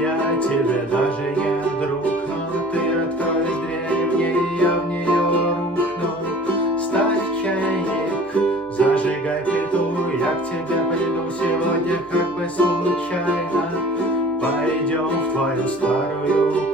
я тебе даже не друг, но ты откроешь дверь мне, и я в нее рухну. Ставь чайник, зажигай плиту, я к тебе приду сегодня как бы случайно. Пойдем в твою старую